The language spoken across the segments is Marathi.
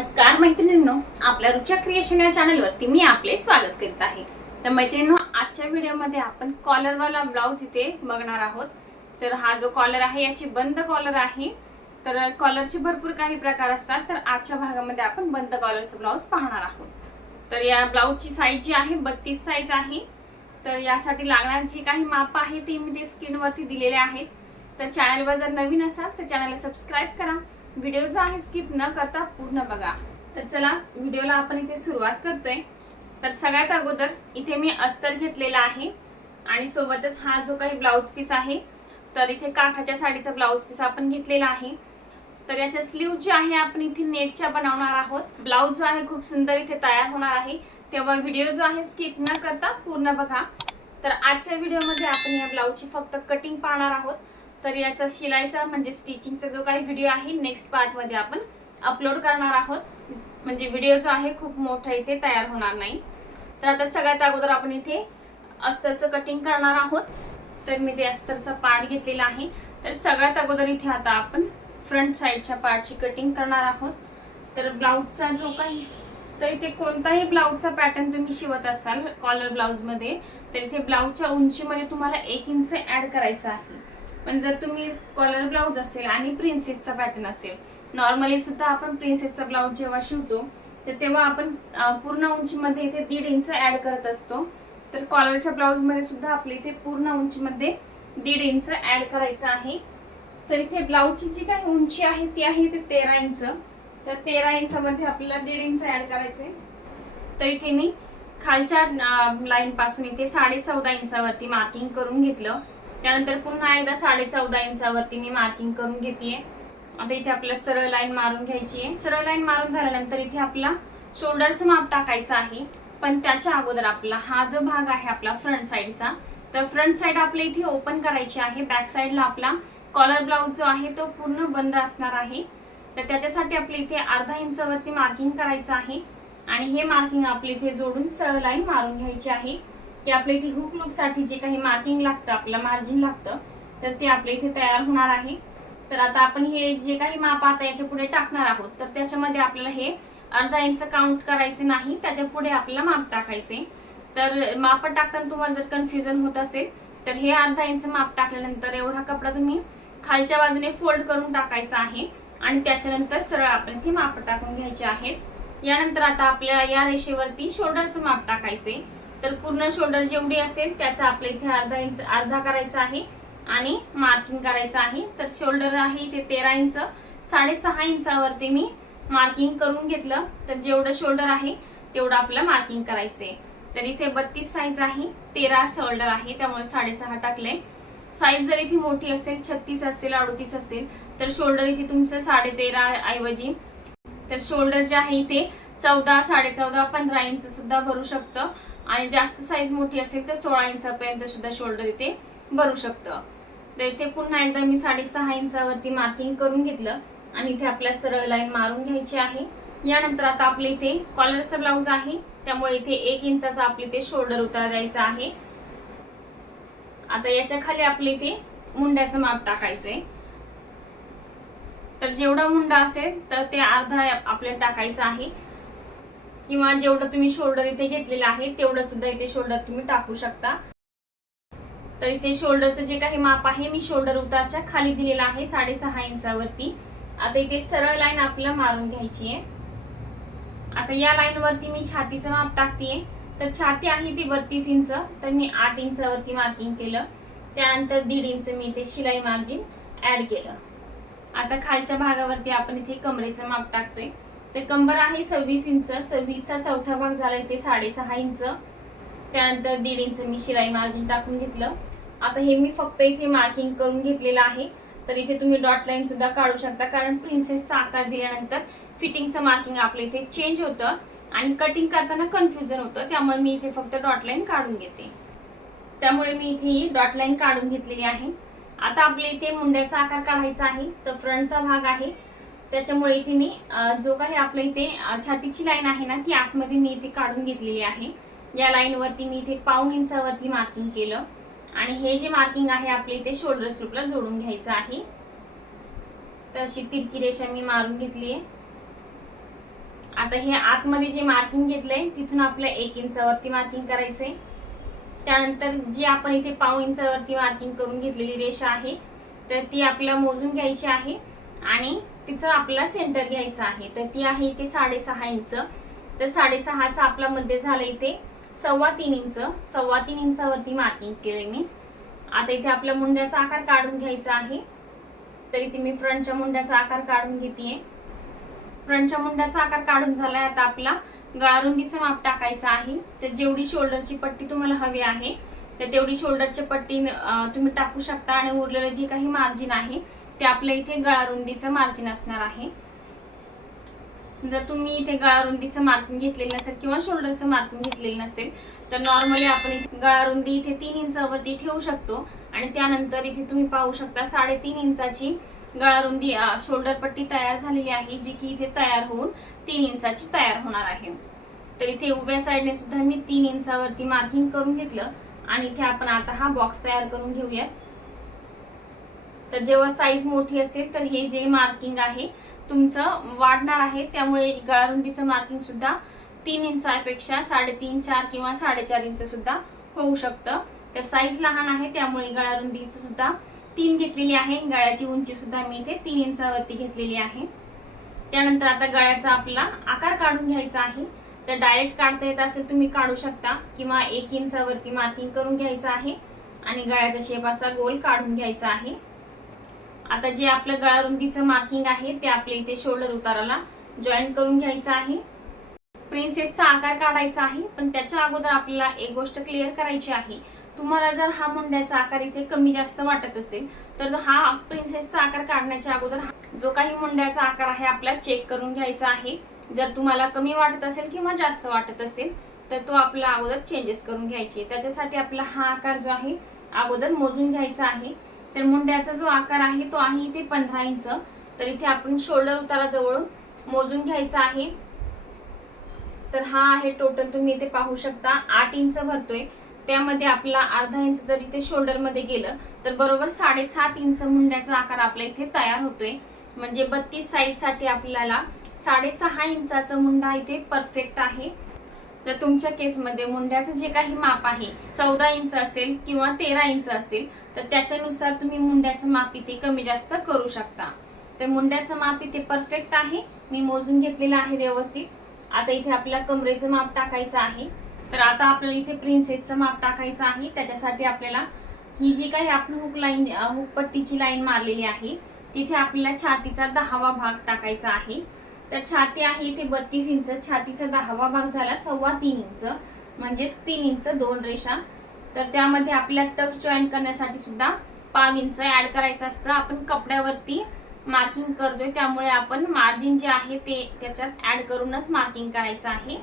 नमस्कार मैत्रिणींनो, आपल्या रुच्या क्रिएशन या चॅनलवरती मी आपले स्वागत करत आहे। तर मैत्रिणींनो, आजच्या व्हिडिओमध्ये आपण कॉलरवाला ब्लाउज इथे बघणार आहोत। तर हा जो कॉलर आहे याची बंद कॉलर आहे। तर कॉलरचे भरपूर काही प्रकार असतात, तर आजच्या भागामध्ये आपण बंद कॉलरचा ब्लाउज पाहणार आहोत। तर या ब्लाउजची साईज जी आहे 32 साईज आहे। तर यासाठी लागणारी काही माप आहे ते मी स्क्रीनवरती दिलेले आहेत। तर चॅनलवर जर नवीन असाल तर चॅनलला सबस्क्राइब करा, व्हिडिओ जो आहे स्किप न करता पूर्ण बघा। तर चला व्हिडिओला आपण इथे सुरुवात करतोय। तर सगळ्यात अगोदर इथे मी अस्तर घेतलेला आहे आणि सोबतच हा जो काही ब्लाउज पीस आहे, तर इथे काठाच्या साडीचा ब्लाउज पीस आपण घेतलेला आहे। तर याच्या स्लीव जी आहे आपण इथे नेटच्या बनवणार आहोत। ब्लाउज जो आहे खूप सुंदर इथे तयार होणार आहे, तेव्हा व्हिडिओ जो आहे स्किप न करता पूर्ण बघा। तर आजच्या व्हिडिओमध्ये आपण या ब्लाउजची फक्त कटिंग पाहणार आहोत। तर याचा शिलाईचा म्हणजे स्टिचिंगचा जो काही व्हिडिओ आहे नेक्स्ट पार्ट मध्ये आपण अपलोड करणार आहोत, म्हणजे व्हिडिओ जो आहे खूप मोठा इथे तयार होणार नाही। तर आता सगळ्यात अगोदर आपण इथे अस्तरचं कटिंग करणार आहोत। तर मी ते अस्तरचा पार्ट घेतलेला आहे। तर सगळ्यात अगोदर इथे आता आपण फ्रंट साइडच्या पार्टची कटिंग करणार आहोत। तर ब्लाउजचा जो काही, तर इथे कोणताही ब्लाउजचा पॅटर्न तुम्ही शिवत असाल कॉलर ब्लाउज मध्ये, तर इथे ब्लाउजच्या उंचीमध्ये तुम्हाला 1 इंच ऍड करायचा आहे। पण जर तुम्ही कॉलर ब्लाउज असेल आणि प्रिन्सेसचा पॅटर्न असेल, नॉर्मली सुद्धा आपण प्रिन्सेसचा ब्लाउज जेव्हा शिवतो तर तेव्हा आपण पूर्ण उंचीमध्ये इथे 1.5 इंच ऍड करत असतो। तर कॉलरच्या ब्लाउज मध्ये सुद्धा आपल्या इथे पूर्ण उंचीमध्ये 1.5 इंच ऍड करायचं आहे। तर इथे ब्लाउजची जी काही उंची आहे ती आहे ते 13 इंच। तर 13 इंच मध्ये आपल्याला 1.5 इंच ऍड करायचे। तर इथे मी खालच्या लाईन पासून इथे 14.5 इंचावरती मार्किंग करून घेतलं। त्यानंतर पुन्हा एकदा 14.5 इंचावरती मी मार्किंग करून घेतेय। आता इथे आपल्याला सरळ लाईन मारून घ्यायची आहे। सरळ लाईन मारून झाल्यानंतर इथे आपला शोल्डरचं माप टाकायचं आहे। पण त्याच्या अगोदर आपला हा जो भाग आहे आपला फ्रंट साइडचा, तर फ्रंट साइड आपल्या इथे ओपन करायची आहे। बॅक साइडला आपला कॉलर ब्लाउज जो आहे तो पूर्ण बंद असणार आहे। तर त्याच्यासाठी आपल्या इथे अर्धा इंचावरती मार्किंग करायचं आहे आणि हे मार्किंग आपल्या इथे जोडून सरळ लाईन मारून घ्यायची आहे। की आपल्या इथे हुक लुक साठी जे काही मार्किंग लागतं, आपलं मार्जिन लागतं, तर ते आपल्या इथे तयार होणार आहे। तर आता आपण हे जे काही माप आता याच्या पुढे टाकणार आहोत, तर त्याच्यामध्ये आपल्याला हे अर्धा इंच काउंट करायचे नाही, त्याच्या पुढे आपल्याला माप टाकायचे। तर माप टाकताना तुम्हाला जर कन्फ्युजन होत असेल तर हे अर्धा इंच माप टाकल्यानंतर एवढा कपडा तुम्ही खालच्या बाजूने फोल्ड करून टाकायचा आहे आणि त्याच्यानंतर सरळ आपण इथे माप टाकून घ्यायचे आहेत। यानंतर आता आपल्याला या रेषेवरती शोल्डरचं माप टाकायचे। तर पूर्ण शोल्डर जेवढी असेल त्याचा आपल्या इथे अर्धा इंच अर्धा करायचा आहे आणि मार्किंग करायचं आहे। तर शोल्डर आहे इथे 13 इंच, 6.5 इंचावरती मी मार्किंग करून घेतलं। तर जेवढं शोल्डर आहे तेवढं आपलं मार्किंग करायचंय। तर इथे 32 साईज आहे, 13 शोल्डर आहे, त्यामुळे 6.5 टाकले। साईज जर इथे मोठी असेल, 36 असेल, 38 असेल, तर शोल्डर इथे तुमचं 13.5 ऐवजी तर शोल्डर जे आहे इथे 14, 14.5, 15 इंच सुद्धा भरू शकतं आणि जास्त साईज मोठी असेल तर 16 इंचापर्यंत सुद्धा शोल्डर इथे भरू शकतं। तर इथे पुन्हा एकदा मी 6.5 इंचावरती मार्किंग करून घेतलं आणि इथे आपल्या सरळ लाईन मारून घ्यायची आहे। यानंतर आता आपल्या इथे कॉलरचा ब्लाउज आहे, त्यामुळे इथे 1 इंचाचा आपल्या इथे शोल्डर उतार द्यायचा आहे। आता याच्या खाली आपल्या इथे मुंड्याचं माप टाकायचंय। तर जेवढा मुंडा असेल तर ते अर्धा आपल्याला टाकायचं आहे, किंवा जेवढं तुम्ही शोल्डर इथे घेतलेलं आहे तेवढं सुद्धा इथे शोल्डर तुम्ही टाकू शकता। तर इथे शोल्डरचं जे काही माप आहे मी शोल्डर उतारच्या खाली दिलेला आहे 6.5 इंचावरती। आता इथे सरळ लाईन आपल्याला मारून घ्यायची आहे। आता या लाईन वरती मी छातीचं माप टाकतेय। तर छाती आहे ती 32 इंच, तर मी 8 इंचावरती मार्किंग केलं। त्यानंतर 1.5 इंच मी इथे शिलाई मार्जिन ऍड केलं। आता खालच्या भागावरती आपण इथे कमरेचं माप टाकतोय। तर कंबर आहे 26 इंच, 26चा चौथा भाग झाला इथे 6.5 इंच। त्यानंतर 1.5 इंच मी शिलाई मार्जिन टाकून घेतलं। आता हे मी फक्त इथे मार्किंग करून घेतलेलं आहे। तर इथे तुम्ही डॉट लाईन सुद्धा काढू शकता, कारण प्रिन्सेसचा आकार दिल्यानंतर फिटिंगचं मार्किंग आपल्या इथे चेंज होतं आणि कटिंग करताना कन्फ्युजन होतं, त्यामुळे मी इथे फक्त डॉट लाईन काढून घेते। त्यामुळे मी इथे ही डॉट लाईन काढून घेतलेली आहे। आता आपल्या इथे मुंड्याचा आकार काढायचा आहे। तर फ्रंटचा भाग आहे, त्याच्यामुळे इथे मी जो काही आपल्या इथे छातीची लाईन आहे ना, ती आतमध्ये मी इथे काढून घेतलेली आहे। या लाईन वरती मी इथे 1.5 इंचावरती मार्किंग केलं आणि हे जे मार्किंग आहे आपल्या इथे शोल्डर स्ट्रूपला जोडून घ्यायचं आहे। तर अशी तिरकी रेषा मी मारून घेतली आहे। आता हे आतमध्ये जे मार्किंग घेतलंय तिथून आपल्या 1 इंचावरती मार्किंग करायचंय. त्यानंतर जी आपण इथे पाऊण इंचावरती मार्किंग करून घेतलेली रेषा आहे तर ती आपल्याला मोजून घ्यायची आहे आणि तिचं आपल्याला सेंटर घ्यायचं आहे. तर ती आहे इथे 6.5 इंच. तर 6.5चा आपला मध्य झालं इथे 3.25 इंच. 3.25 इंचावरती मार्किंग केले मी. आता इथे आपल्या मुंड्याचा आकार काढून घ्यायचा आहे. तर इथे मी फ्रंटच्या मुंड्याचा आकार काढून घेतेय. फ्रंटच्या मुंड्याचा आकार काढून झालाय. आता आपला गळारुंदीचं माप टाकायचं आहे. तर जेवढी शोल्डरची पट्टी तुम्हाला हवी आहे तर तेवढी शोल्डरची पट्टी तुम्ही टाकू शकता आणि उरलेलं जे काही मार्जिन आहे ते आपल्या इथे गळारुंदीचं मार्जिन असणार आहे. जर तुम्ही इथे गळारुंदीचं मार्किंग घेतलेलं नसेल किंवा शोल्डरचं मार्किंग घेतलेलं नसेल तर नॉर्मली आपण गळारुंदी इथे 3 इंचावरती ठेवू शकतो आणि त्यानंतर इथे तुम्ही पाहू शकता 3.5 इंचाची गळारुंदी शोल्डर पट्टी तयार झालेली आहे, जी की इथे तयार होऊन 3 इंचाची तयार होणार आहे. तर इथे उभ्या साईडने सुद्धा मी 3 इंचावरती मार्किंग करून घेतलं आणि इथे आपण आता हा बॉक्स तयार करून घेऊया. तर जेव्हा साईज मोठी असेल तर हे जे मार्किंग आहे तुमचं वाढणार आहे, त्यामुळे गळारुंदीचं मार्किंग सुद्धा 3 इंचापेक्षा 3.5, 4 किंवा 4.5 इंच सुद्धा होऊ शकतं. तर साईज लहान आहे त्यामुळे गळारुंदीचं सुद्धा 3 घेतलेली आहे. गळ्याची उंची सुद्धा मी इथे 3 इंचावरती घेतलेली आहे. त्यानंतर आता गळ्याचा आपला आकार काढून घ्यायचा आहे. तर डायरेक्ट काढता येत असेल तुम्ही काढू शकता किंवा 1 इंचावरती मार्किंग करून घ्यायचं आहे आणि गळ्याचा शेप असा गोल काढून घ्यायचा आहे. आता जे आपलं गळारुंदीचं मार्किंग आहे ते आपल्या इथे शोल्डर उताराला जॉईन करून घ्यायचं आहे. प्रिन्सेसचा आकार काढायचा आहे, पण त्याच्या अगोदर आपल्याला एक गोष्ट क्लिअर करायची आहे. तुम्हाला जर हा मुंड्याचा आकार इथे कमी जास्त वाटत असेल तर हा प्रिन्सेसचा आकार काढण्याच्या अगोदर जो काही मुंड्याचा आकार आहे आपल्याला चेक करून घ्यायचा आहे. जर तुम्हाला कमी वाटत असेल किंवा जास्त वाटत असेल तर तो आपला अगोदर चेंजेस करून घ्यायचे. त्याच्यासाठी आपला हा आकार जो आहे अगोदर मोजून घ्यायचा आहे. तर मुंड्याचा जो आकार आहे तो आहे इथे 15 इंच. तर इथे आपण शोल्डर उताराजवळून मोजून घ्यायचा आहे. तर हा आहे टोटल, तुम्ही इथे पाहू शकता 8 इंच भरतोय. त्यामध्ये आपला अर्धा इंच जर इथे शोल्डर मध्ये गेलं तर बरोबर 7.5 इंच मुंड्याचा आकार आपल्या इथे तयार होतोय. म्हणजे 32 साईज साठी आपल्याला 6.5 इंचाचा मुंडा इथे परफेक्ट आहे. तर तुमच्या केसमध्ये मुंड्याचं जे काही माप आहे 14 इंच असेल किंवा 13 इंच असेल तर त्याच्यानुसार तुम्ही मुंड्याचं माप इथे कमी जास्त करू शकता. तर मुंड्याचं माप इथे परफेक्ट आहे, मी मोजून घेतलेलं आहे व्यवस्थित. आता इथे आपल्याला कमरेचं माप टाकायचं आहे. तर आता आपल्याला इथे प्रिन्सेसचं माप टाकायचं आहे. त्याच्यासाठी आपल्याला ही जी काही आपण हुक पट्टीची लाईन मारलेली आहे तिथे आपल्याला छातीचा 10वा भाग टाकायचा आहे. तर छाती आहे इथे 32 इंच, छातीचा 10वा भाग झाला 3.25 इंच, म्हणजेच 3 इंच 2 रेषा. तर त्यामध्ये आपल्याला टक्स जॉईन करण्यासाठी सुद्धा 5 इंच ऍड करायचं असतं. आपण कपड्यावरती मार्किंग करतोय त्यामुळे आपण मार्जिन जे आहे ते त्याच्यात ऍड करूनच मार्किंग करायचं आहे.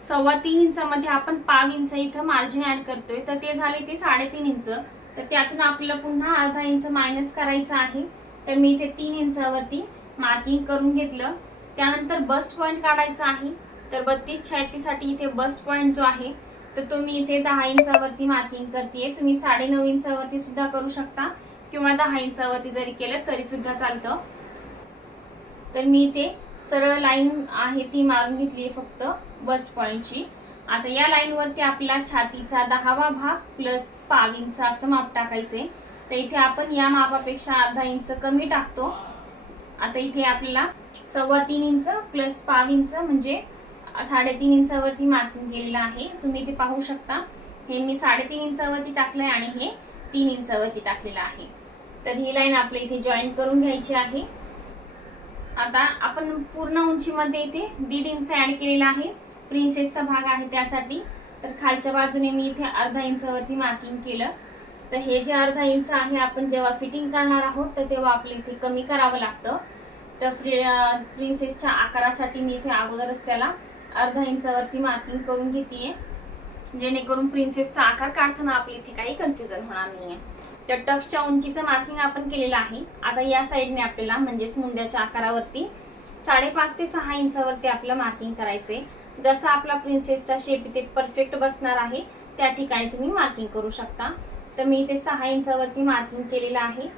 3.25 इंचामध्ये आपण 5 इंच इथं मार्जिन ऍड करतोय, तर ते झाले ते 3.5 इंच. तर त्यातून आपल्याला पुन्हा अर्धा इंच मायनस करायचं आहे. तर मी इथे 3 इंचावरती मार्किंग करून घेतलं. त्यानंतर बस्ट पॉइंट काढायचा आहे. तर 32-36 साठी इथे बस्ट पॉइंट जो आहे तर तुम्ही इथे 10 इंचावरती मार्किंग करतेय. तुम्ही 9.5 इंचावरती सुद्धा करू शकता किंवा 10 इंचावरती जरी केलं तरी सुद्धा चालतं. तर मी इथे सरळ लाईन आहे ती मारून घेतली फक्त बस्ट पॉइंटची. आता या लाईन वरती आपला छातीचा 10वा भाग प्लस 5 इंच असं माप टाकायचंय. तर इथे आपण या मापापेक्षा अर्धा इंच कमी टाकतो. आता इथे आपल्याला 3.25 इंच प्लस 5 इंच म्हणजे 3.5 इंचावरती मार्किंग केलेलं आहे. तुम्ही इथे पाहू शकता हे मी 3.5 इंचावरती टाकलंय आणि हे 3 इंचावरती टाकलेलं आहे. तर ही लाईन आपल्या इथे जॉईन करून घ्यायची आहे. आता आपण पूर्ण उंचीमध्ये इथे 1.5 इंच ऍड केलेला आहे. प्रिन्सेसचा भाग आहे त्यासाठी. तर खालच्या बाजूने मी इथे अर्धा इंचावरती मार्किंग केलं. तर हे जे अर्धा इंच आहे आपण जेव्हा फिटिंग करणार आहोत तर तेव्हा आपल्या इथे कमी करावं लागतं. तर प्रिन्सेसच्या आकारासाठी मी इथे अगोदरच त्याला अर्धा इंचावरती मार्किंग करून घेतेय, जेणेकरून प्रिन्सेसचा आकार काढताना आपल्या इथे काही कन्फ्युजन होणार नाहीये. तर टक्सच्या उंचीचं मार्किंग आपण केलेलं आहे. आता या साईडने आपल्याला म्हणजेच मुंड्याच्या आकारावरती 5.5 ते 6 इंचावरती आपलं मार्किंग करायचंय. जसा आपला प्रिन्सेसचा शेप इथे परफेक्ट बसणार आहे त्या ठिकाणी तुम्ही मार्किंग करू शकता. तर मी इथे 6 इंचावरती मार्किंग केलेलं आहे.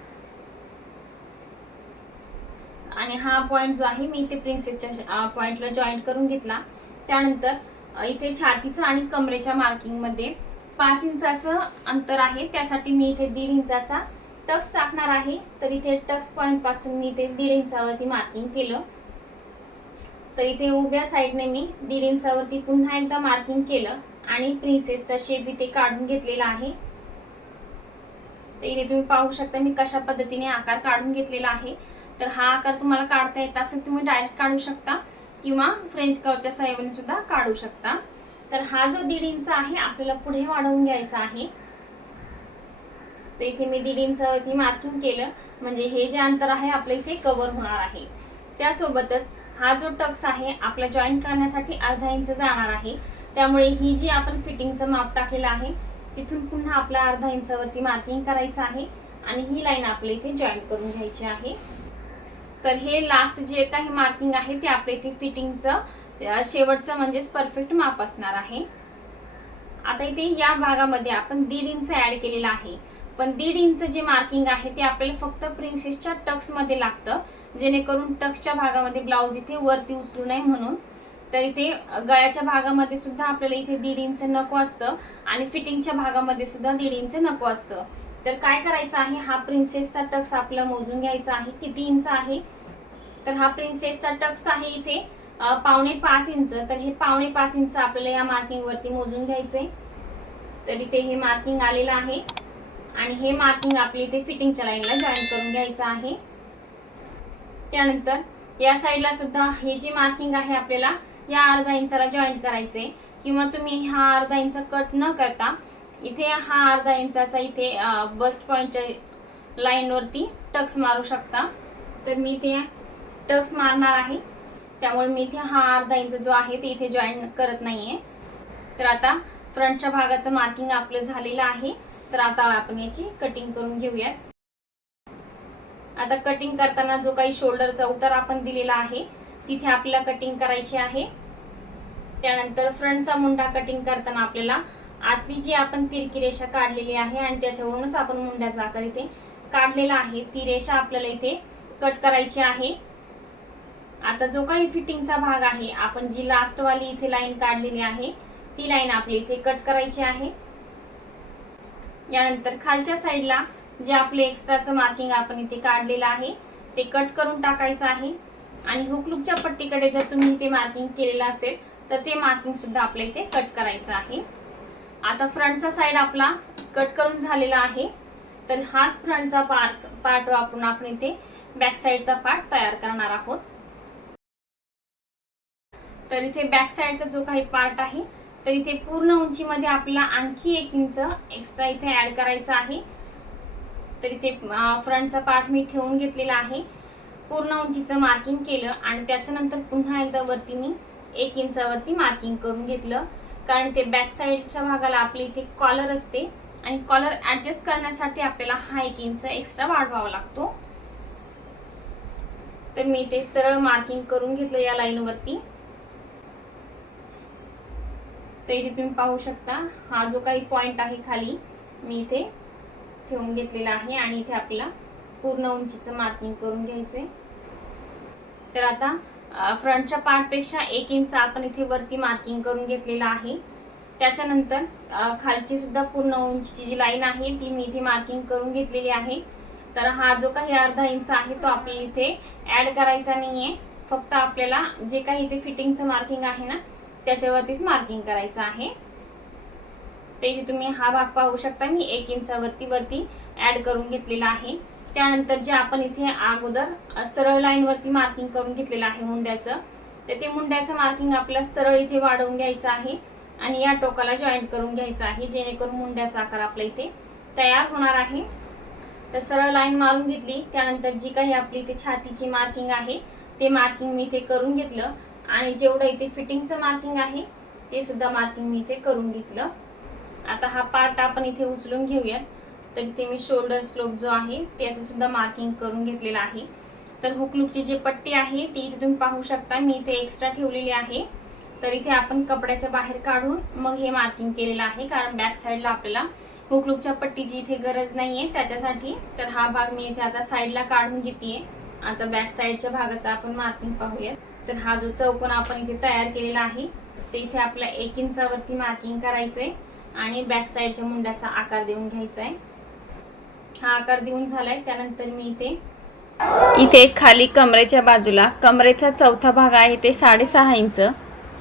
आणि हा पॉईंट जो आहे मी इथे प्रिन्सेसच्या पॉईंटला जॉईंट करून घेतला. त्यानंतर इथे छातीचं आणि कमरेच्या मार्किंगमध्ये 5 इंचाचं अंतर आहे, त्यासाठी मी इथे 1.5 इंचाचा टक्स टाकणार आहे. तर इथे टक्स पॉईंट पासून मी इथे 1.5 इंचावरती मार्किंग केलं. तर इथे उभ्या साईडने मी 1.5 इंचावरती पुन्हा एकदा मार्किंग केलं आणि प्रिन्सेसचा शेप इथे काढून घेतलेला आहे. तर इथे तुम्ही पाहू शकता मी कशा पद्धतीने आकार काढून घेतलेला आहे. तर हा आकार तुम्हाला काढता येत असेल तुम्ही डायरेक्ट काढू शकता किंवा फ्रेंच कर्वच्या सहाय्याने सुद्धा काढू शकता. तर हा जो 1.5 इंच आहे आपल्याला पुढे वाढवून घ्यायचा आहे. तर इथे मी 1.5 इंचावरती मार्किंग केलं, म्हणजे हे जे अंतर आहे आपलं इथे कव्हर होणार आहे. त्यासोबतच हा जो टक्स आहे आपला जॉईंट करण्यासाठी अर्धा इंच जाणार आहे, त्यामुळे ही जी आपण फिटिंगचं माप टाकलेलं आहे तिथून पुन्हा आपला अर्धा इंचावरती मार्किंग करायचं आहे आणि ही लाईन आपल्या इथे जॉईंट करून घ्यायची आहे. तर हे लास्ट जे काही मार्किंग आहे ते आपल्या इथे फिटिंगचं शेवटचं म्हणजेच परफेक्ट माप असणार आहे. आता इथे या भागामध्ये आपण 1.5 इंच ऍड केलेला आहे, पण 1.5 इंच जे मार्किंग आहे ते आपल्याला फक्त प्रिन्सेसच्या टक्स मध्ये लागतं, जेणेकरून टक्सच्या भागामध्ये ब्लाउज इथे वरती उचलू नये म्हणून. तर इथे गळ्याच्या भागामध्ये सुद्धा आपल्याला इथे 1.5 इंच नको असतं आणि फिटिंगच्या भागामध्ये सुद्धा 1.5 इंच नको असतं. तर काय करायचं आहे, हा प्रिन्सेसचा टक्स आपल्याला मोजून घ्यायचा आहे किती इंच आहे. तर हा प्रिन्सेसचा टक्स आहे इथे 5.25 इंच. तर हे 5.25 इंच आपल्याला या मार्किंग वरती मोजून घ्यायचंय. तर इथे हे मार्किंग आलेलं आहे आणि हे मार्किंग आपल्या इथे फिटिंगच्या लाईनला जॉईन करून घ्यायचं आहे. त्यानंतर या साईडला सुद्धा हे जे मार्किंग आहे आपल्याला या अर्धा इंचाला जॉईन करायचे, किंवा तुम्ही हा अर्धा इंच कट न करता इथे हा अर्धा इंचाचा इथे बस्ट पॉइंटच्या लाईन वरती टक्स मारू शकता. तर मी इथे टक्स मारणार आहे, त्यामुळे मी इथे हा अर्धा इंच जो आहे ते इथे जॉईन करत नाहीये. तर आता फ्रंटच्या भागाचं मार्किंग आपलं झालेलं आहे. तर आता आपण याची कटिंग करून घेऊया. आता कटिंग करताना जो काही शोल्डरचा उतार आपण दिलेला आहे तिथे आपल्याला कटिंग करायची आहे. त्यानंतर फ्रंटचा मुंडा कटिंग करताना आपल्याला आतली जी आपण तिरकी रेषा काढलेली आहे आणि त्याच्यावरूनच आपण मुंड्याचा आकार इथे काढलेला आहे, ती रेषा आपल्याला इथे कट करायची आहे. आता जो काही फिटिंगचा भाग आहे आपण जी लास्ट वाली इथे लाईन काढलेली आहे ती लाईन आपली इथे कट करायची आहे. यानंतर खालच्या साईडला जे आपले एक्स्ट्राचं मार्किंग आपण इथे काढलेलं आहे ते कट करून टाकायचं आहे. आणि हुकलूकच्या पट्टीकडे जर तुम्ही ते मार्किंग केलेलं असेल तर ते मार्किंग सुद्धा आपल्या इथे कट करायचं आहे. आता फ्रंटचा साईड आपला कट करून झालेला आहे. तर हाच फ्रंटचा पार्ट वापरून आपण इथे बॅक साईडचा पार्ट तयार करणार आहोत. तर इथे बॅक साईडचा जो काही पार्ट आहे तर इथे पूर्ण उंचीमध्ये आपल्याला आणखी 1 इंच एक्स्ट्रा इथे ऍड करायचा आहे. तर इथे फ्रंटचा पार्ट मी ठेवून घेतलेला आहे, पूर्ण उंचीचं मार्किंग केलं आणि त्याच्यानंतर पुन्हा एकदा वरती मी 1 इंचावरती मार्किंग करून घेतलं, कारण ते बॅक साईडच्या भागाला आपली इथे कॉलर असते आणि कॉलर ऍडजस्ट करण्यासाठी आपल्याला हा 1 इंच एक्स्ट्रा वाढवावा लागतो. तर मी इथे सरळ मार्किंग करून घेतलं या लाईन वरती. तर इथे तुम्ही पाहू शकता हा जो काही पॉइंट आहे खाली मी इथे ठेवून घेतलेला आहे आणि इथे आपल्याला पूर्ण उंचीचं मार्किंग करून घ्यायचंय. तर आता फ्रंटच्या पार्ट पेक्षा 1 इंच आपण इथे वरती मार्किंग करून घेतलेला आहे. त्याच्यानंतर खालची सुद्धा पूर्ण उंचीची जी लाईन आहे ती मी इथे मार्किंग करून घेतलेली आहे. तर हा जो काही अर्धा इंच आहे तो आपल्याला इथे ऍड करायचा नाहीये, फक्त आपल्याला जे काही इथे फिटिंगचं मार्किंग आहे ना त्याच्यावरतीच मार्किंग करायचं आहे. ते इथे तुम्ही हा भाग पाहू शकता मी 1 इंचावरती वरती ऍड करून घेतलेला आहे. त्यानंतर जे आपण इथे अगोदर सरळ लाईन वरती मार्किंग करून घेतलेलं आहे मुंड्याचं, तर ते मुंड्याचं मार्किंग आपल्याला सरळ इथे वाढवून घ्यायचं आहे आणि या टोकाला जॉईंट करून घ्यायचं आहे, जेणेकरून मुंड्याचा आकार आपल्या इथे तयार होणार आहे. तर सरळ लाईन मारून घेतली. त्यानंतर जी काही आपली इथे छातीची मार्किंग आहे ते मार्किंग मी इथे करून घेतलं आणि जेवढं इथे फिटिंगचं मार्किंग आहे ते सुद्धा मार्किंग मी इथे करून घेतलं. आता हा पार्ट आपण इथे उचलून घेऊयात. तर इथे मी शोल्डर स्लोप जो आहे त्याचं सुद्धा मार्किंग करून घेतलेलं आहे. तर हुकलूकची जी पट्टी आहे ती इथे तुम्ही पाहू शकता मी इथे एक्स्ट्रा ठेवलेली आहे. तर इथे आपण कपड्याच्या बाहेर काढून मग हे मार्किंग केलेलं आहे, कारण बॅक साईडला आपल्याला हुकलूकच्या पट्टीची इथे गरज नाहीये त्याच्यासाठी. तर हा भाग मी इथे आता साईडला काढून घेतेय. आता बॅक साईडच्या भागाचा आपण मार्किंग पाहूया. तर हा जो चौकोन आपण इथे तयार केलेला आहे ते इथे आपला 1 इंचावरती मार्किंग करायचंय आणि बॅक साईडच्या मुंड्याचा आकार देऊन घ्यायचा आहे. हा आकार देऊन झालाय. त्यानंतर मी इथे खाली कमरेच्या बाजूला कमरेचा चौथा भाग आहे ते 6.5 इंच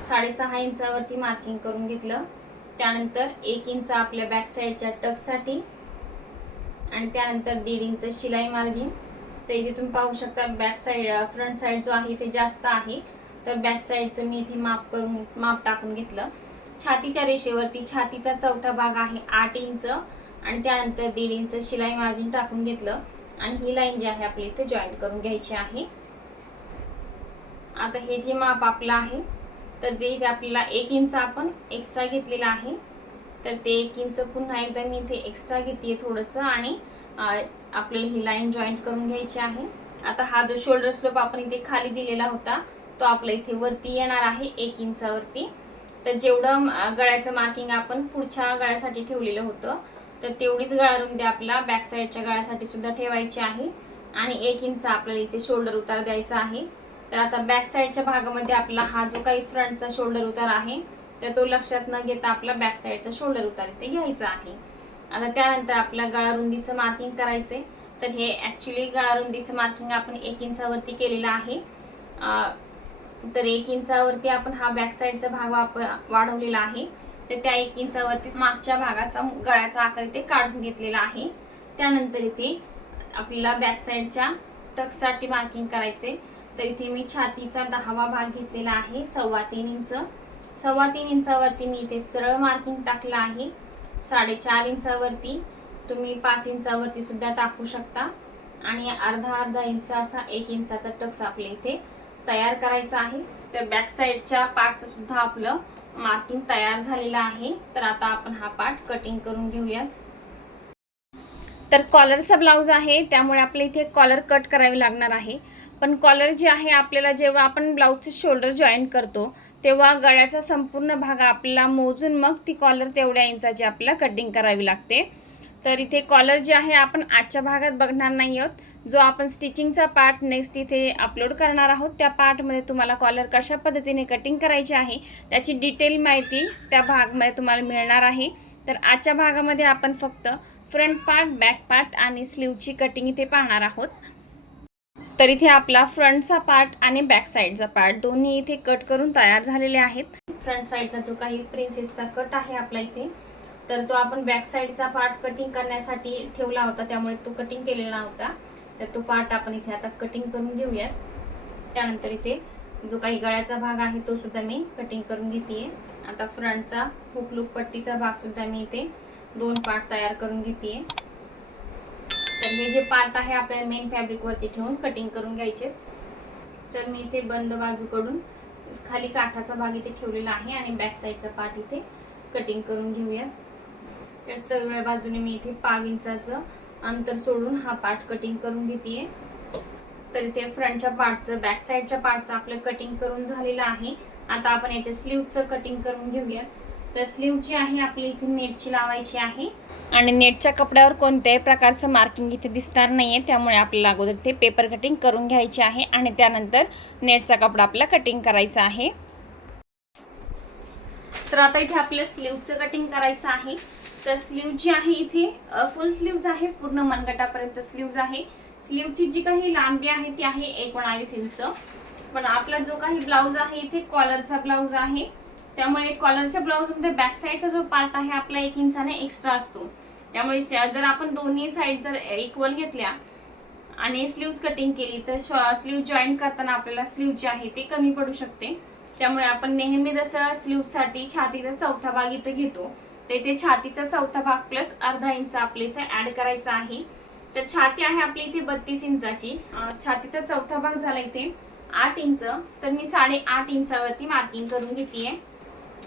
6.5 इंचावरती मार्किंग करून घेतलं. त्यानंतर 1 इंच आपल्या बॅक साईडच्या टक्ससाठी आणि त्यानंतर 1.5 इंच शिलाई मार्जिन. तर इथे तुम्ही पाहू शकता बॅक साईड फ्रंट साईड जो आहे ते जास्त आहे, तर बॅक साईडचं मी इथे माप टाकून घेतलं. छातीच्या रेषेवरती छातीचा चौथा भाग आहे 8 इंच आणि त्यानंतर 1.5 इंच शिलाई मार्जिन टाकून घेतलं आणि ही लाईन जी आहे आपली इथे जॉईंट करून घ्यायची आहे. आता हे जे माप आपलं आहे तर ते इथे आपल्याला 1 इंच आपण एक्स्ट्रा घेतलेलं आहे, तर ते 1 इंच पुन्हा एकदा मी इथे एक्स्ट्रा घेते थोडंसं आणि आपल्याला ही लाईन जॉईंट करून घ्यायची आहे. आता हा जो शोल्डर स्लोप आपण इथे खाली दिलेला होता तो आपल्या इथे वरती येणार आहे 1 इंचावरती. तर जेवढं गळ्याचं मार्किंग आपण पुढच्या गळ्यासाठी ठेवलेलं होतं तर तेवढीच गळारुंदी आपला बॅक साईडच्या गळ्यासाठी सुद्धा ठेवायची आहे आणि 1 इंच आपल्याला इथे शोल्डर उतार द्यायचा आहे. तर आता बॅक साईडच्या भागामध्ये आपला हा जो काही फ्रंटचा शोल्डर उतार आहे तर तो लक्षात न घेता आपला बॅक साईडचा शोल्डर उतार इथे घ्यायचा आहे. आता त्यानंतर आपल्या गळारुंदीचं मार्किंग करायचे. तर हे ॲक्च्युली गळारुंदीचं मार्किंग आपण 1 इंचावरती केलेलं आहे. तर 1 इंचावरती आपण हा बॅक साईडचा भाग वाढवलेला आहे. तर त्या 1 इंचावरती मागच्या भागाचा गळ्याचा आकार इथे काढून घेतलेला आहे. त्यानंतर इथे आपल्याला बॅक साईडच्या टक्ससाठी मार्किंग करायचे. तर इथे मी छातीचा 10वा भाग घेतलेला आहे 3.25 इंच. 3.25 इंचावरती मी इथे सरळ मार्किंग टाकलं आहे. 4.5 इंचावरती तुम्ही 5 इंचावरती सुद्धा टाकू शकता आणि अर्धा इंच असा 1 इंचाचा टक्स आपल्या इथे तयार करायचा आहे. तर बॅक साईडच्या पार्टचं सुद्धा आपलं मार्किंग तयार झालेलं आहे. तर आता आपण हा पार्ट कटिंग करून घेऊया. तर कॉलरचा ब्लाऊज आहे त्यामुळे आपल्या इथे कॉलर कट करावी लागणार आहे. पण कॉलर जे आहे आपल्याला जेव्हा आपण ब्लाऊजचे शोल्डर जॉईन करतो तेव्हा गळ्याचा संपूर्ण भाग आपल्याला मोजून मग ती कॉलर तेवढ्या इंचाची आपल्याला कटिंग करावी लागते. तर इथे कॉलर जे आहे आपण आजच्या भागात बघणार नाही आहोत. जो आपण स्टिचिंगचा पार्ट नेक्स्ट इथे अपलोड करणार आहोत त्या पार्टमध्ये तुम्हाला कॉलर कशा पद्धतीने कटिंग करायची आहे त्याची डिटेल माहिती त्या भागामध्ये तुम्हाला मिळणार आहे. तर आजच्या भागामध्ये आपण फक्त फ्रंट पार्ट, बॅक पार्ट आणि स्लीवची कटिंग इथे पाहणार आहोत. तर इथे आपला फ्रंटचा पार्ट आणि बॅक साईडचा पार्ट दोन्ही इथे कट करून तयार झालेले आहेत. फ्रंट साईडचा जो काही प्रिन्सेसचा कट आहे आपला इथे तर तो आपण बॅक साईडचा पार्ट कटिंग करण्यासाठी ठेवला होता त्यामुळे तो कटिंग केलेला नव्हता. तर तो पार्ट आपण इथे आता कटिंग करून घेऊयात. त्यानंतर इथे जो काही गळ्याचा भाग आहे तो सुद्धा मी कटिंग करून घेते. आता फ्रंटचा हुक लूप पट्टीचा भाग सुद्धा मी इथे 2 पार्ट तयार करून घेते. तर हे जे पार्ट आहे आपल्याला मेन फॅब्रिक वरती ठेवून कटिंग करून घ्यायचे. तर मी इथे बंद बाजूकडून खाली काठाचा भाग इथे ठेवलेला आहे आणि बॅक साईडचा पार्ट इथे कटिंग करून घेऊया. तर सगळ्या बाजूने मी इथे 5 इंचाचं अंतर सोडून हा पार्ट कटिंग करून घेते. तर इथे फ्रंटच्या पार्टचं बॅक साईडच्या पार्टचं आपलं कटिंग करून झालेलं आहे. आता आपण याच्या स्लीवचं कटिंग करून घेऊया. तर स्लीव जी आहे आपली इथे नेटची लावायची आहे आणि नेटच्या कपड्यावर कोणत्याही प्रकारचं मार्किंग इथे दिसणार नाहीये त्यामुळे आपल्याला अगोदर ते पेपर कटिंग करून घ्यायचे आहे आणि त्यानंतर नेटचा कपडा आपल्याला कटिंग करायचा आहे. तर आता इथे आपल्या स्लीवचं कटिंग करायचं आहे. तर स्लीव जी आहे इथे फुल स्लीव्ज आहे, पूर्ण मनगटापर्यंत स्लीव्ज आहे. स्लीवची जी काही लांबी आहे ती आहे 19 इंच. पण आपला जो काही ब्लाऊज आहे इथे कॉलरचा ब्लाऊज आहे त्यामुळे कॉलरच्या ब्लाऊजमध्ये बॅक साईडचा जो पार्ट आहे आपला 1 इंचाने एक्स्ट्रा असतो. त्यामुळे जर आपण दोन्ही साईड जर इक्वल घेतल्या आणि स्लीव्स कटिंग केली तर स्लीव जॉईन करताना आपल्याला स्लीव जी आहे ते कमी पडू शकते. त्यामुळे आपण नेहमी जसं स्लीव्ससाठी छातीचा चौथा भाग इथे घेतो तर इथे छातीचा चौथा भाग प्लस अर्धा इंच आपल्या इथे ऍड करायचा आहे. तर छाती आहे आपली इथे 32 इंचाची. छातीचा चौथा भाग झाला इथे 8 इंच. तर मी 8.5 इंचावरती मार्किंग करून घेते.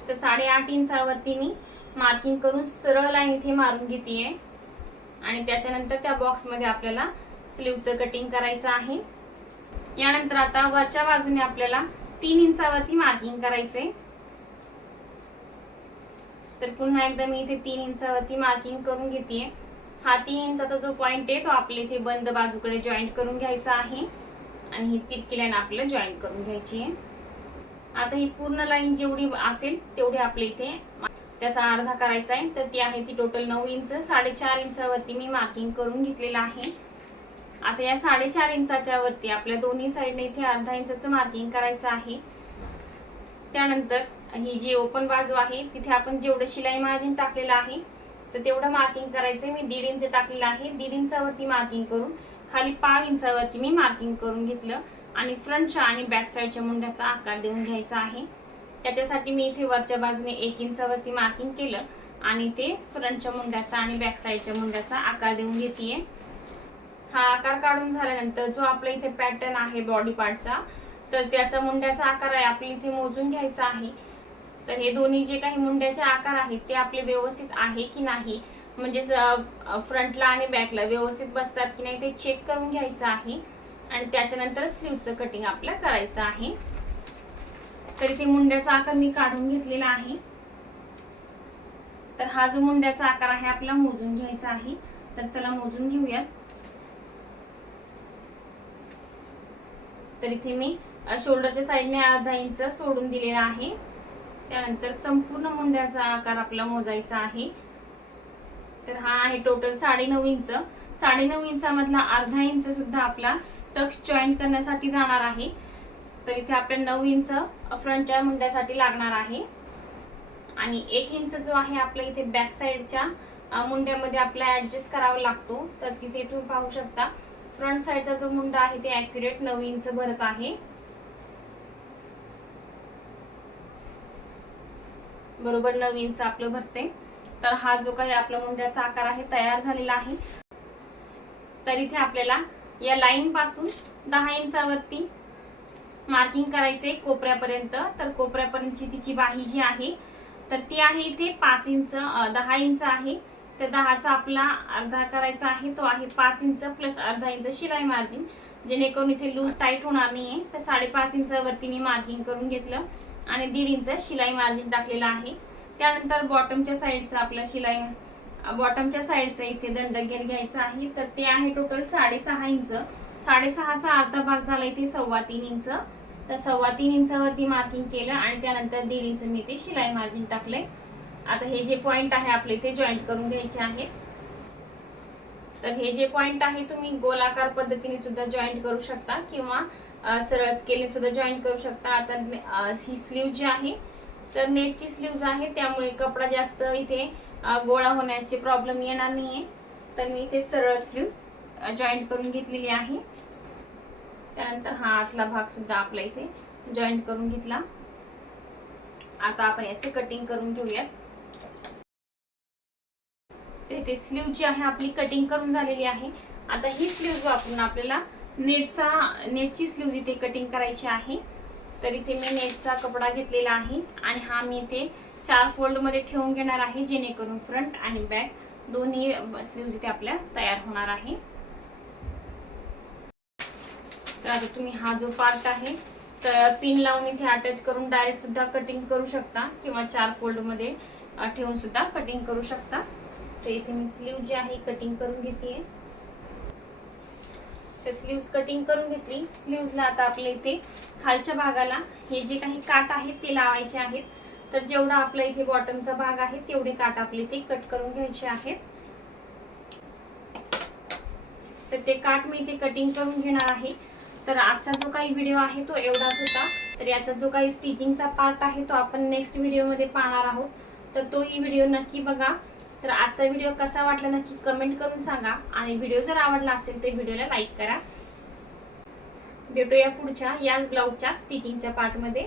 तर 8.5 इंचावरती मी मार्किंग करून सरळ लाईन इथे मारून घेते आणि त्याच्यानंतर त्या बॉक्समध्ये आपल्याला स्लीवचं कटिंग करायचं आहे. यानंतर आता वरच्या बाजूने आपल्याला 3 इंचावरती मार्किंग करायचे. तर पुन्हा एकदा मी इथे 3 इंचावरती मार्किंग करून घेते. हा 3 इंचाचा जो पॉइंट आहे तो आपल्या इथे बंद बाजूकडे जॉईंट करून घ्यायचा आहे. आणि ही तिरकी लाईन आपल्याला जॉईन करून घ्यायची आहे. आता ही पूर्ण लाईन जेवढी असेल तेवढी आपल्या इथे त्याचा अर्धा करायचा आहे. तर ती आहे ती टोटल 9 इंच. 4.5 इंचावरती मी मार्किंग करून घेतलेलं आहे. आता या 4.5 इंचाच्या वरती आपल्या दोन्ही साईडने इथे अर्धा इंचाचं मार्किंग करायचं आहे. त्यानंतर ही जी ओपन बाजू आहे तिथे आपण जेवढं शिलाई मार्जिन टाकलेलं आहे तर तेवढं मार्किंग करायचं. मी 1.5 इंच टाकलेलं आहे. 1.5 इंचावरती मार्किंग करून खाली 5 इंचावरती मी मार्किंग करून घेतलं आणि फ्रंटच्या आणि बॅक साईडच्या मुंड्याचा आकार देऊन घ्यायचा आहे. त्याच्यासाठी मी इथे वरच्या बाजूने 1 इंचावरती मार्किंग केलं आणि ते फ्रंटच्या मुंड्याचा आणि बॅक साईडच्या मुंड्याचा आकार देऊन घेतेय. हा आकार काढून झाल्यानंतर जो आपला इथे पॅटर्न आहे बॉडी पार्टचा तर त्याचा मुंड्याचा आकार आहे आपल्याला इथे मोजून घ्यायचा आहे. तर हे दोन्ही जे काही मुंड्याचे आकार आहेत ते आपले व्यवस्थित आहे की नाही, म्हणजे फ्रंटला आणि बॅकला व्यवस्थित बसतात की नाही ते चेक करून घ्यायचं आहे आणि त्याच्यानंतर स्लीवचं कटिंग आपल्याला करायचं आहे. तर इथे मुंड्याचा आकार मी काढून घेतलेला आहे. तर हा जो मुंड्याचा आकार आहे आपल्याला मोजून घ्यायचा आहे. तर चला मोजून घेऊयात. तर इथे मी शोल्डरच्या साईडने अर्धा इंच सोडून दिलेला आहे. त्यानंतर संपूर्ण मुंड्याचा आकार आपला मोजायचा आहे. तर हा आहे टोटल 9.5 इंच. 9.5 इंचामधला अर्धा इंच सुद्धा आपला टक्स जॉईंट करण्यासाठी जाणार आहे. तर इथे आपल्याला 9 इंच फ्रंटच्या मुंड्यासाठी लागणार आहे आणि 1 इंच जो आहे आपल्या इथे बॅक साईडच्या मुंड्यामध्ये आपल्याला ऍडजस्ट करावा लागतो. तर तिथे तुम्ही पाहू शकता फ्रंट साईडचा जो मुंडा आहे ते ऍक्युरेट 9 इंच भरत आहे. बरोबर 9 इंच आपलं भरते. तर हा जो काही आपला मुंड्याचा आकार आहे तयार झालेला आहे. तर इथे आपल्याला या लाईन पासून 10 इंचावरती मार्किंग करायचे कोपऱ्यापर्यंत. तर कोपऱ्यापर्यंतची तिची बाही जी आहे तर ती आहे इथे 5 इंच 10 इंच आहे. तर 10चा आपला अर्धा करायचा आहे, तो आहे 5 इंच प्लस अर्धा इंच शिलाई मार्जिन, जेणेकरून इथे लूज टाईट होणार नाहीये. तर 5.5 इंचावरती मी मार्किंग करून घेतलं आणि 1.5 इंच शिलाई मार्जिन टाकलेलं आहे. त्यानंतर बॉटमच्या साईडचं आपलं शिलाई बॉटमच्या साईडचं इथे दंडगेर घ्यायचं आहे. तर ते आहे टोटल 6.5 इंच. 6.5चा अर्धा भाग झाला इथे 3.25 इंच. तर 3.25 इंचावरती मार्किंग केलं आणि त्यानंतर 1.5 इंच मी ते शिलाई मार्जिन टाकले. आता हे जे पॉइंट आहे आपले इथे जॉईंट करून घ्यायचे आहेत. तर हे जे पॉइंट आहे तुम्ही गोलाकार पद्धतीने सुद्धा जॉईंट करू शकता किंवा सरळ स्केलने सुद्धा जॉईंट करू शकता. आता ही स्लीव जी आहे तर नेटची स्लीव्ज आहे त्यामुळे कपडा जास्त इथे गोळा होण्याचे प्रॉब्लेम येणार नाहीये. तर मी इथे सरळ स्लीव्ज जॉईंट करून घेतलेली आहे. त्यानंतर हा आतला भाग सुद्धा आपला इथे जॉईंट करून घेतला. आता आपण याचे कटिंग करून घेऊयात. इथे स्लीव जी आहे आपली कटिंग करून झालेली आहे. आता ही स्लीव्ज वापरून आपल्याला नेटची स्लीव्ज इथे कटिंग करायची आहे. तर इथे मी नेटचा कपडा घेतलेला आहे आणि हा मी इथे 4 फोल्ड मध्ये ठेवून घेणार आहे, जेणेकरून फ्रंट आणि बॅक दोन्ही स्लीव्ज इथे आपल्या तयार होणार आहे. तर आता तुम्ही हा जो पार्ट आहे तर पिन लावून इथे अटॅच करून डायरेक्ट सुद्धा कटिंग करू शकता किंवा 4 फोल्ड मध्ये ठेवून सुद्धा कटिंग करू शकता. तर इथे मी स्लीव जी आहे कटिंग करून घेते. तर स्लीव्स कटिंग करून घेतली. स्लीव्सला आता आपल्या इथे खालच्या भागाला हे जे काही काट आहेत ते लावायचे आहेत. तर जेवढा आपला इथे बॉटमचा भाग आहे तेवढे काट आपले इथे कट करून घ्यायचे आहेत. तर ते काट मी इथे कटिंग करून घेणार आहे. तर आजचा जो काही व्हिडिओ आहे तो एवढाच होता. तर याचा जो काही स्टिचिंगचा पार्ट आहे तो आपण नेक्स्ट व्हिडिओमध्ये पाहणार आहोत. तर तोही व्हिडिओ नक्की बघा. तर आजचा व्हिडिओ कसा वाटला नक्की कमेंट करून सांगा आणि व्हिडिओ जर आवडला असेल तर व्हिडिओला लाईक करा. भेटूया पुढच्या याच ब्लाऊजच्या स्टिचिंगच्या पार्टमध्ये.